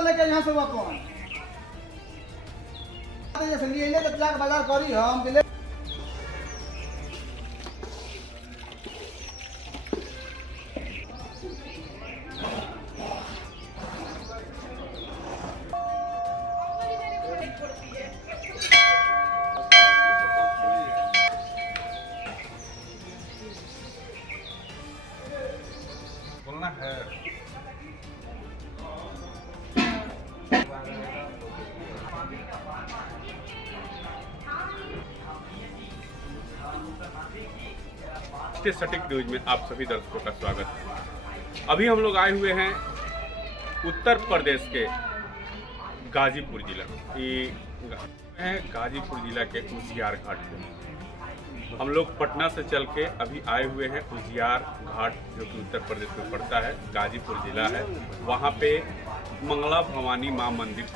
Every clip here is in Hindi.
लेके यहाँ से वापस जैसे लिए तो जाकर बाजार करी हम दिले बोलना है। सटीक न्यूज में आप सभी दर्शकों का स्वागत है। अभी हम लोग आए हुए हैं उत्तर प्रदेश के गाजीपुर जिला है। गाजीपुर जिला के उजियार घाट पे हम लोग पटना से चल के अभी आए हुए हैं। उजियार घाट जो कि उत्तर प्रदेश में पड़ता है, गाजीपुर जिला है। वहाँ पे मंगला भवानी माँ मंदिर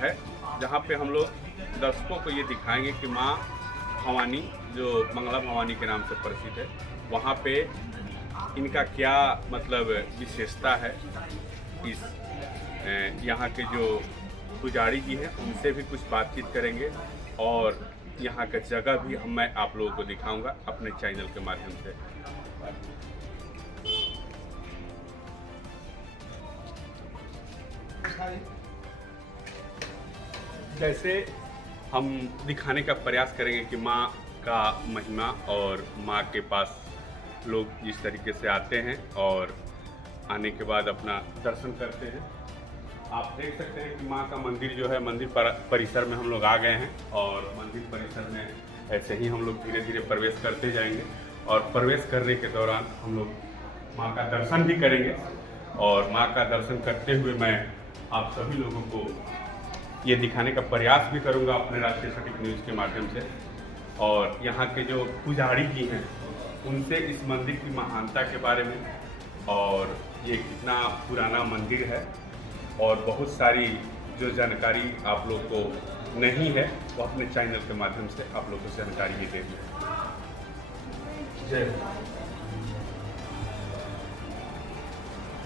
है, जहाँ पे हम लोग दर्शकों को ये दिखाएंगे कि माँ भवानी जो मंगला भवानी के नाम से प्रसिद्ध है, वहाँ पे इनका क्या मतलब विशेषता है। इस यहाँ के जो पुजारी जी हैं उनसे भी कुछ बातचीत करेंगे और यहाँ का जगह भी मैं आप लोगों को दिखाऊंगा अपने चैनल के माध्यम से। जैसे हम दिखाने का प्रयास करेंगे कि माँ का महिमा और माँ के पास लोग जिस तरीके से आते हैं और आने के बाद अपना दर्शन करते हैं। आप देख सकते हैं कि माँ का मंदिर जो है, मंदिर परिसर में हम लोग आ गए हैं और मंदिर परिसर में ऐसे ही हम लोग धीरे धीरे प्रवेश करते जाएंगे और प्रवेश करने के दौरान हम लोग माँ का दर्शन भी करेंगे। और माँ का दर्शन करते हुए मैं आप सभी लोगों को ये दिखाने का प्रयास भी करूँगा अपने राष्ट्रीय सटीक न्यूज़ के माध्यम से। और यहाँ के जो पुजारी जी हैं उनसे इस मंदिर की महानता के बारे में और ये कितना पुराना मंदिर है और बहुत सारी जो जानकारी आप लोग को नहीं है वो अपने चैनल के माध्यम से आप लोग को जानकारी भी देंगे। जय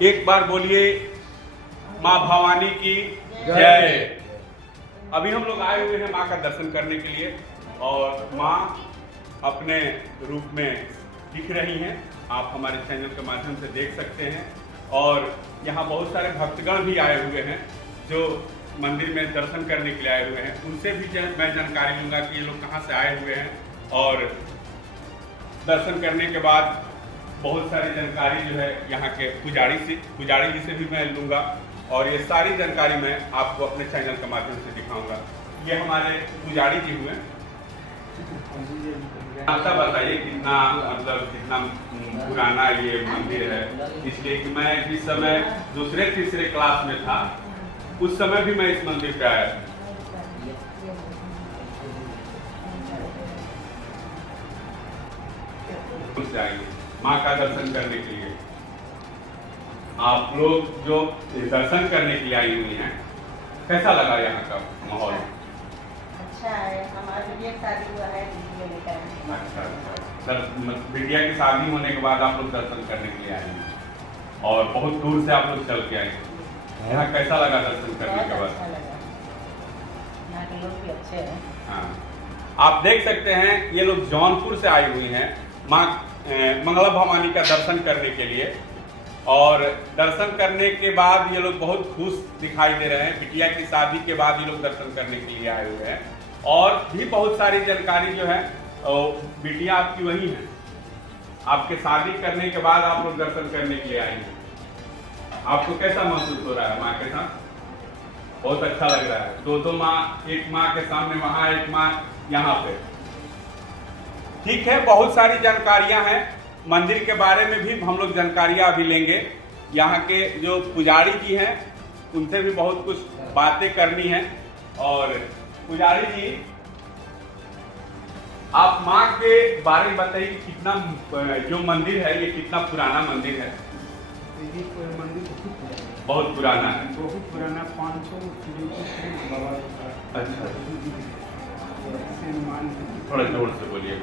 एक बार बोलिए माँ भवानी की जय। अभी हम लोग आए हुए हैं माँ का दर्शन करने के लिए और माँ अपने रूप में दिख रही हैं, आप हमारे चैनल के माध्यम से देख सकते हैं। और यहाँ बहुत सारे भक्तगण भी आए हुए हैं जो मंदिर में दर्शन करने के लिए आए हुए हैं। उनसे भी मैं जानकारी लूँगा कि ये लोग कहाँ से आए हुए हैं और दर्शन करने के बाद बहुत सारी जानकारी जो है यहाँ के पुजारी जी से भी मैं लूँगा और ये सारी जानकारी मैं आपको अपने चैनल के माध्यम से दिखाऊँगा। ये हमारे पुजारी जी हुए। आपका बताइए कितना पुराना ये मंदिर है। इसलिए कि मैं जिस समय दूसरे तीसरे क्लास में था उस समय भी मैं इस मंदिर पे आया था। माँ का दर्शन करने के लिए आप लोग जो दर्शन करने के लिए आई हुई हैं, कैसा लगा यहाँ का माहौल? अच्छा है, हमारी बिटिया की शादी हुआ है। अच्छा सर, बिटिया की शादी होने के बाद आप लोग दर्शन करने के लिए आए हैं और बहुत दूर से आप लोग चल के आए हैं। यहाँ कैसा लगा दर्शन करने के बाद? अच्छा लगा, यहाँ के लोग भी अच्छे हैं। हाँ, आप देख सकते हैं ये लोग जौनपुर से आई हुई हैं माँ मंगला भवानी का दर्शन करने के लिए। और दर्शन करने के बाद ये लोग बहुत खुश दिखाई दे रहे हैं। बिटिया की शादी के बाद ये लोग दर्शन करने के लिए आए हुए हैं और भी बहुत सारी जानकारी जो है बिटिया आपकी वही है। आपके शादी करने के बाद आप लोग दर्शन करने के लिए आए हैं। आपको कैसा महसूस हो रहा है माँ के साथ? बहुत अच्छा लग रहा है। दो माँ, एक माँ के सामने वहाँ, एक माँ यहाँ पे। ठीक है, बहुत सारी जानकारियां हैं मंदिर के बारे में भी हम लोग जानकारियां अभी लेंगे। यहाँ के जो पुजारी जी हैं उनसे भी बहुत कुछ बातें करनी है। और पुजारी जी, आप माँ के बारे में बताइए कितना जो मंदिर है ये कितना पुराना मंदिर है? मंदिर बहुत पुराना है। बहुत पुराना 500 अच्छा, थोड़ा जोर से बोलिए।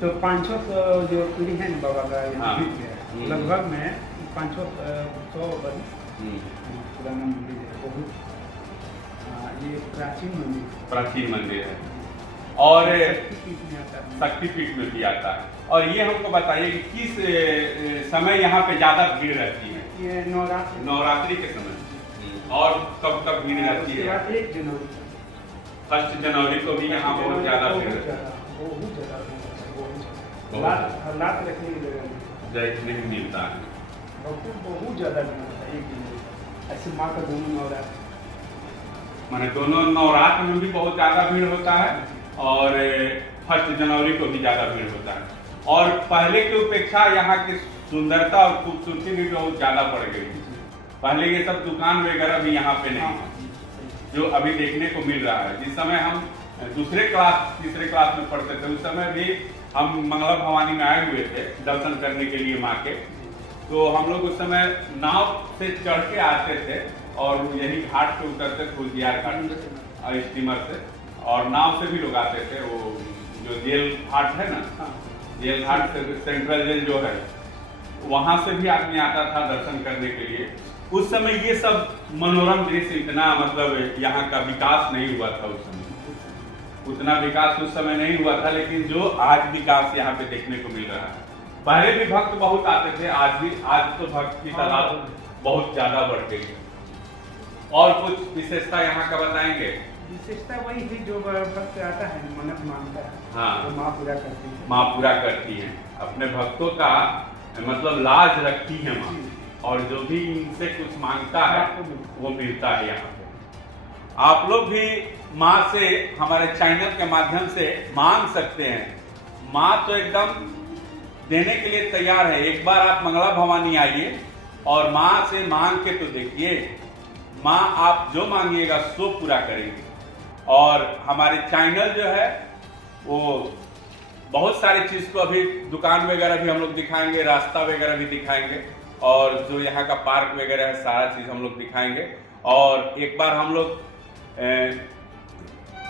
तो 500 जो पीढ़ी है ना बाबा का हाँ। लगभग में 500 बड़ी पुराना मंदिर है बहुत। ये प्राचीन मंदिर प्राचीन मंदिर है और शक्तिपीठ में आता है। शक्तिपीठ में भी आता है। और ये हमको बताइए कि किस समय यहाँ पे ज्यादा भीड़ रहती है? ये नवरात्र नवरात्रि के समय। और कब कब भीड़ रहती है? 1 जनवरी 1 जनवरी को भी यहाँ बहुत ज्यादा भीड़ रहती है। बहुत ज्यादा बहुत हालात रखने की जगह नहीं। देखने को मिलता है। बहुत ज्यादा भीड़ होता है 1 जनवरी। ऐसे माँ का दोनों नवरात्र माने दोनों नवरात्र में भी बहुत ज्यादा भीड़ होता है और 1 जनवरी को भी ज्यादा भीड़ होता है। और पहले की अपेक्षा यहाँ की सुंदरता और खूबसूरती भी बहुत ज्यादा बढ़ गई है। पहले ये सब दुकान वगैरह भी यहाँ पे नहीं है जो अभी देखने को मिल रहा है। जिस समय हम दूसरे क्लास तीसरे क्लास में पढ़ते थे उस समय भी हम मंगला भवानी में आए हुए थे दर्शन करने के लिए माँ के। तो हम लोग उस समय नाव से चढ़ के आते थे और यही घाट पे उतरते फुलजियार घाट और स्टीमर से, और नाव से भी लोग आते थे। वो जो जेल घाट है ना, जेल घाट से सेंट्रल जेल जो है वहां से भी आदमी आता था दर्शन करने के लिए। उस समय ये सब मनोरम दृश्य इतना मतलब यहाँ का विकास नहीं हुआ था उस समय, उतना विकास उस समय नहीं हुआ था। लेकिन जो आज विकास यहाँ पे देखने को मिल रहा है। पहले भी भक्त बहुत आते थे, आज तो भक्त की तादाद बहुत ज्यादा बढ़ गई है। और कुछ विशेषता यहाँ का बताएंगे? विशेषता वही थी जो भक्त आता है मन्नत मांगता है, हाँ, तो माँ पूरा करती है। माँ पूरा करती है, अपने भक्तों का मतलब लाज रखती है माँ, और जो भी इनसे कुछ मांगता है वो मिलता है यहाँ पे। आप लोग भी माँ से हमारे चैनल के माध्यम से मांग सकते हैं। माँ तो एकदम देने के लिए तैयार है। एक बार आप मंगला भवानी आइए और माँ से मांग के तो देखिए, माँ आप जो मांगिएगा सो पूरा करेंगे। और हमारे चैनल जो है वो बहुत सारी चीज को अभी दुकान वगैरह भी हम लोग दिखाएंगे, रास्ता वगैरह भी दिखाएंगे, और जो यहाँ का पार्क वगैरह है सारा चीज हम लोग दिखाएंगे। और एक बार हम लोग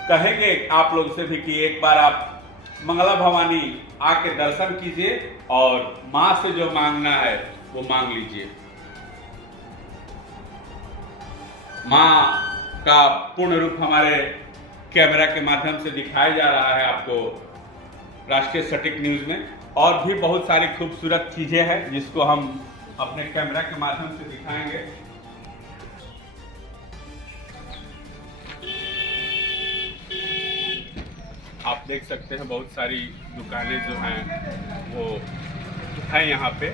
कहेंगे आप लोग से भी कि एक बार आप मंगला भवानी आके दर्शन कीजिए और माँ से जो मांगना है वो मांग लीजिए। माँ का पूर्ण रूप हमारे कैमरा के माध्यम से दिखाया जा रहा है आपको राष्ट्रीय सटीक न्यूज में। और भी बहुत सारी खूबसूरत चीजें हैं जिसको हम अपने कैमरा के माध्यम से दिखाएंगे। आप देख सकते हैं बहुत सारी दुकानें जो हैं वो हैं यहाँ पे।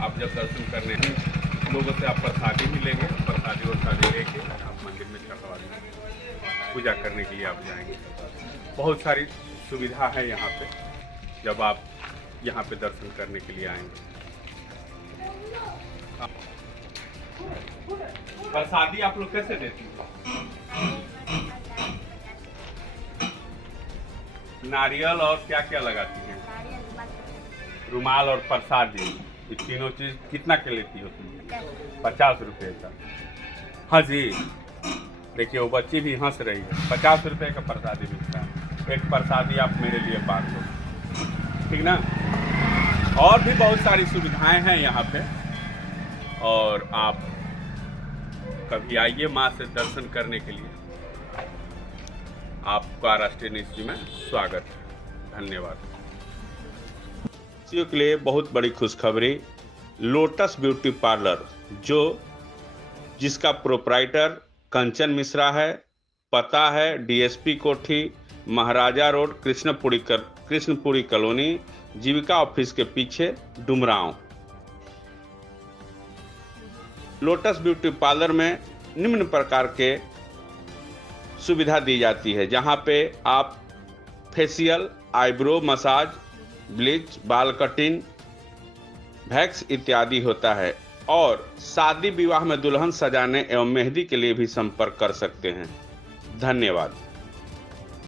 आप जब दर्शन करने लोगों से आप प्रसादी भी लेंगे, प्रसादी और शादी लेके आप मंदिर में चढ़वा देंगे, पूजा करने के लिए आप जाएंगे। बहुत सारी सुविधा है यहाँ पे जब आप यहाँ पे दर्शन करने के लिए आएंगे। प्रसादी आप लोग कैसे देती हैं? नारियल और क्या क्या लगाती हैं? रुमाल और प्रसादी, ये तीनों चीज कितना के लेती हो तुम? 50 रुपए का। हाँ जी, देखिए वो बच्ची भी हंस रही है। 50 रुपए का प्रसादी मिलता है। एक प्रसादी आप मेरे लिए बांट दो, ठीक ना? और भी बहुत सारी सुविधाएं हैं यहाँ पे, और आप कभी आइए माँ से दर्शन करने के लिए। आपका राष्ट्रीय न्यूज में स्वागत है। धन्यवाद। के लिए बहुत बड़ी खुशखबरी, लोटस ब्यूटी पार्लर जिसका प्रोप्राइटर कंचन मिश्रा है। पता है डीएसपी कोठी, महाराजा रोड, कृष्णपुरी कॉलोनी, जीविका ऑफिस के पीछे, डुमरांव। लोटस ब्यूटी पार्लर में निम्न प्रकार के सुविधा दी जाती है, जहां पे आप फेशियल, आईब्रो मसाज, ब्लीच, बाल कटिंग, वैक्स इत्यादि होता है। और शादी विवाह में दुल्हन सजाने एवं मेहंदी के लिए भी संपर्क कर सकते हैं। धन्यवाद।